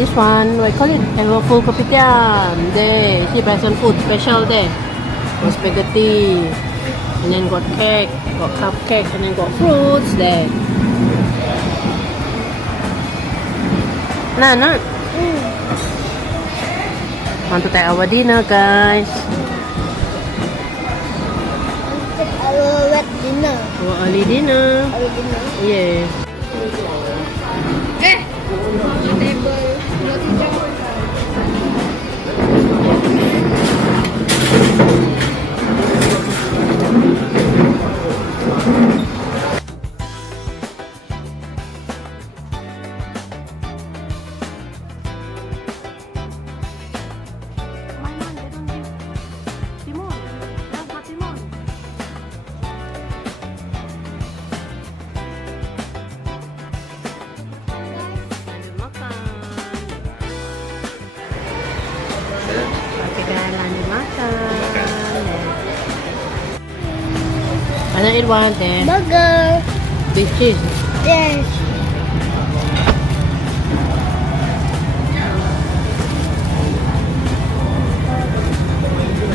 This one, I call it ever full kopitiam. There, see passion food special there. Got spaghetti, and then got cake, got cupcake, and then got fruits there. Nah. Want to take our dinner, guys? Our wet dinner. Our early dinner. Early dinner. Yeah. No table. No teacher. I don't eat one there. Burger. Big cheese. Yes.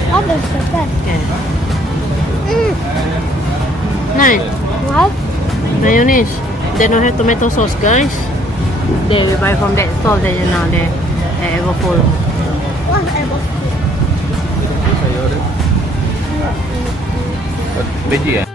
What is that? Yeah. Nice. What? Mayonnaise. They don't have tomato sauce, guys. They will buy from that store that you know they ever full. What ever? Veggie ya?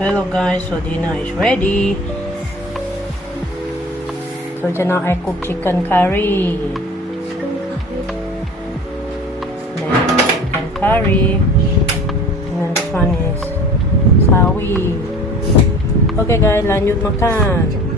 Hello guys, so dinner is ready. So dyan na I cook chicken curry. Then chicken curry. And then this one is sawi. Okay guys, lanjut makan.